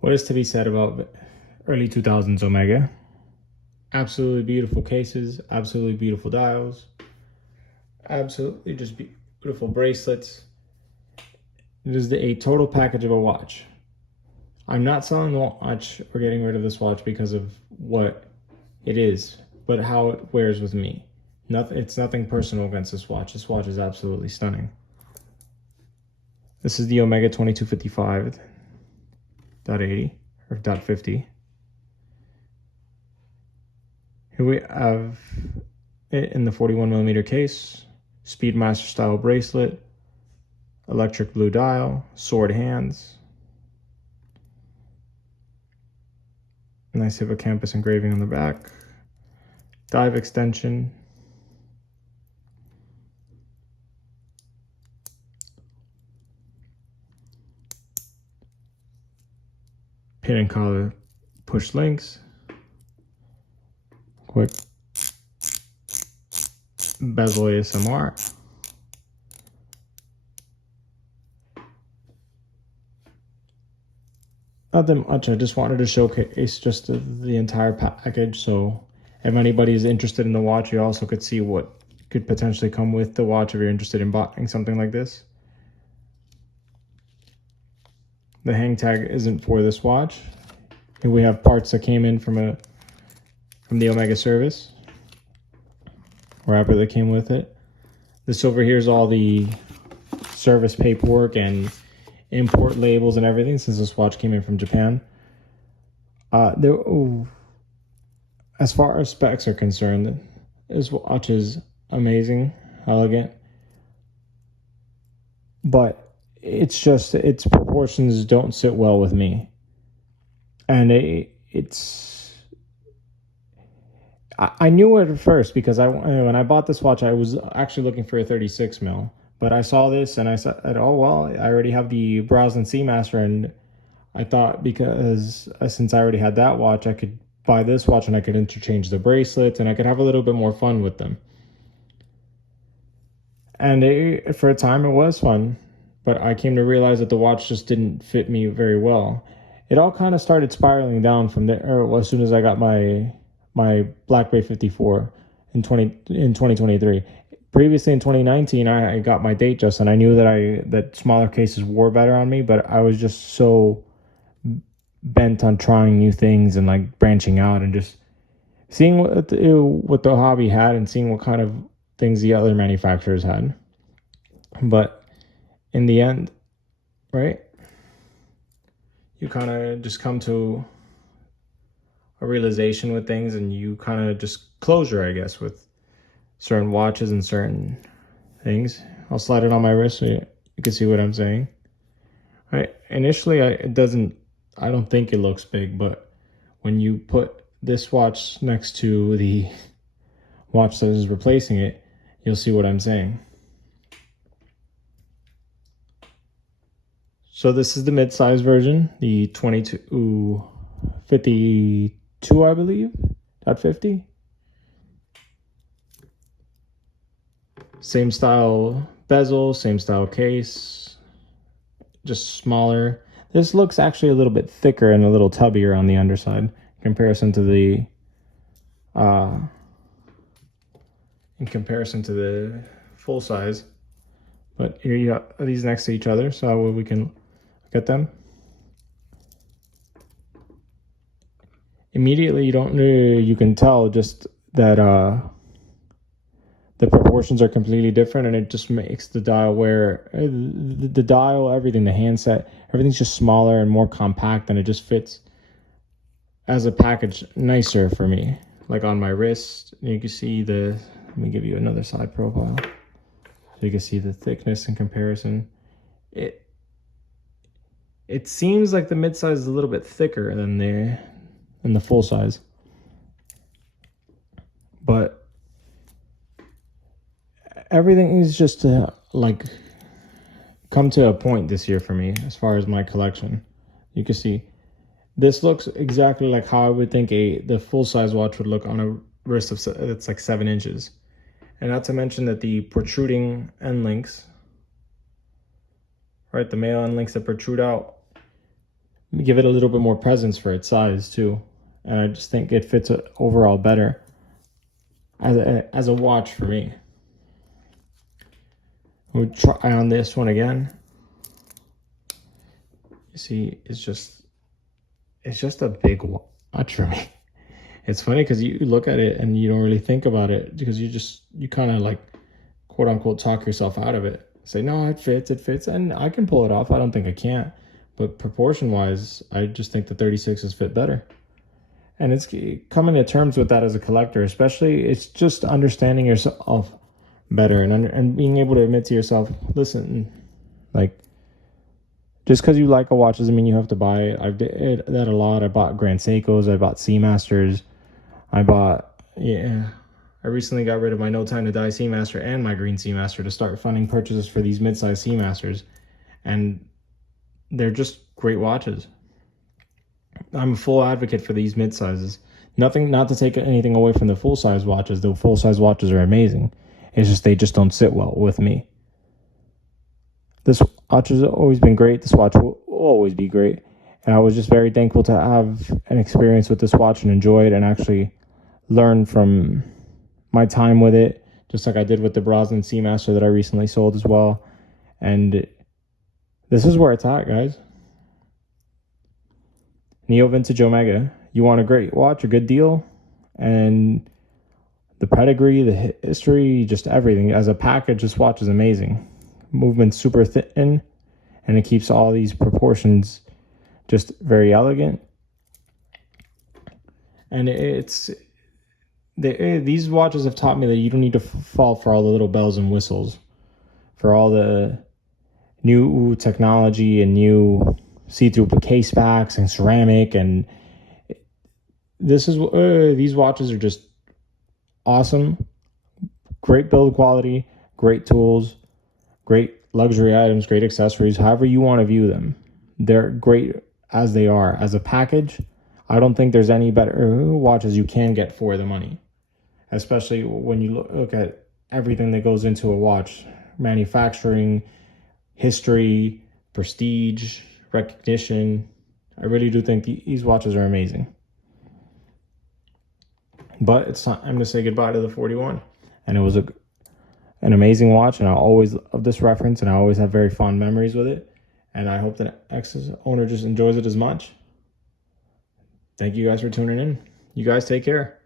What is to be said about early 2000s Omega? Absolutely beautiful cases, absolutely beautiful dials, absolutely just beautiful bracelets. It is a total package of a watch. I'm not selling the watch or getting rid of this watch because of what it is, but how it wears with me. It's nothing personal against this watch. This watch is absolutely stunning. This is the Omega 2255.80 or .50. Here we have it in the 41mm case, Speedmaster-style bracelet, electric blue dial, sword hands, nice hippocampus engraving on the back, dive extension, pin and collar push links, quick bezel ASMR, nothing much. I just wanted to showcase just the entire package, so if anybody is interested in the watch, you also could see what could potentially come with the watch if you're interested in buying something like this. The hang tag isn't for this watch. Here we have parts that came in from the Omega service, wrapper that came with it. This over here is all the service paperwork and import labels and everything, since this watch came in from Japan. As far as specs are concerned, this watch is amazing, elegant, but it's just its proportions don't sit well with me, and I knew it at first because when I bought this watch, I was actually looking for a 36 mil, but I saw this and I said, oh well, I already have the Bracelet Seamaster, and I thought because since I already had that watch, I could buy this watch and I could interchange the bracelets and I could have a little bit more fun with them. And for a time it was fun, but I came to realize that the watch just didn't fit me very well. It all kind of started spiraling down from there as soon as I got my Black Bay 54 in 2023. Previously in 2019, I got my date just, and I knew that smaller cases wore better on me, but I was just so bent on trying new things and like branching out and just seeing what the hobby had and seeing what kind of things the other manufacturers had. But in the end, right, you kind of just come to a realization with things, and you kind of just closure, I guess, with certain watches and certain things. I'll slide it on my wrist so you can see what I'm saying. Right, initially I don't think it looks big, but when you put this watch next to the watch that is replacing it, you'll see what I'm saying. So this is the mid-size version, the 2252, I believe, .50. Same style bezel, same style case, just smaller. This looks actually a little bit thicker and a little tubbier on the underside in comparison to the full size. But here you have these next to each other, so we can look at them. Immediately, you can tell just that the proportions are completely different, and it just makes the dial the dial, everything, the handset, everything's just smaller and more compact, and it just fits as a package nicer for me. Like on my wrist, you can see let me give you another side profile so you can see the thickness in comparison. It seems like the mid-size is a little bit thicker than the full size, but everything is just like come to a point this year for me as far as my collection. You can see this looks exactly like how I would think the full size watch would look on a wrist that's like 7 inches. And not to mention that the protruding end links, right, the male end links that protrude out, give it a little bit more presence for its size too. And I just think it fits overall better as a watch for me. We'll try on this one again. You see, it's just a big watch for me. It's funny because you look at it and you don't really think about it, because you kind of like, quote unquote, talk yourself out of it. Say, no, it fits, and I can pull it off. I don't think I can't. But proportion wise, I just think the 36s fit better. And it's coming to terms with that as a collector, especially. It's just understanding yourself better and being able to admit to yourself, listen, like, just because you like a watch doesn't mean you have to buy it. I've did that a lot. I bought Grand Seikos. I bought Seamasters. I recently got rid of my No Time to Die Seamaster and my Green Seamaster to start funding purchases for these mid-size Seamasters. And they're just great watches. I'm a full advocate for these mid-sizes. Not to take anything away from the full-size watches. The full-size watches are amazing. It's just they just don't sit well with me. This watch has always been great. This watch will always be great. And I was just very thankful to have an experience with this watch and enjoy it and actually learn from my time with it, just like I did with the Brosnan Seamaster that I recently sold as well. And this is where it's at, guys. Neo Vintage Omega. You want a great watch, a good deal, and the pedigree, the history, just everything. As a package, this watch is amazing. Movement's super thin, and it keeps all these proportions just very elegant. And these watches have taught me that you don't need to fall for all the little bells and whistles, for all the new technology and new see-through casebacks and ceramic. And these watches are just awesome. Great build quality, great tools, great luxury items, great accessories, however you want to view them. They're great as they are. As a package, I don't think there's any better watches you can get for the money, especially when you look at everything that goes into a watch: manufacturing, history, prestige, recognition. I really do think these watches are amazing. But it's time to say goodbye to the 41. And it was an amazing watch, and I always love this reference, and I always have very fond memories with it. And I hope that ex-owner just enjoys it as much. Thank you guys for tuning in. You guys take care.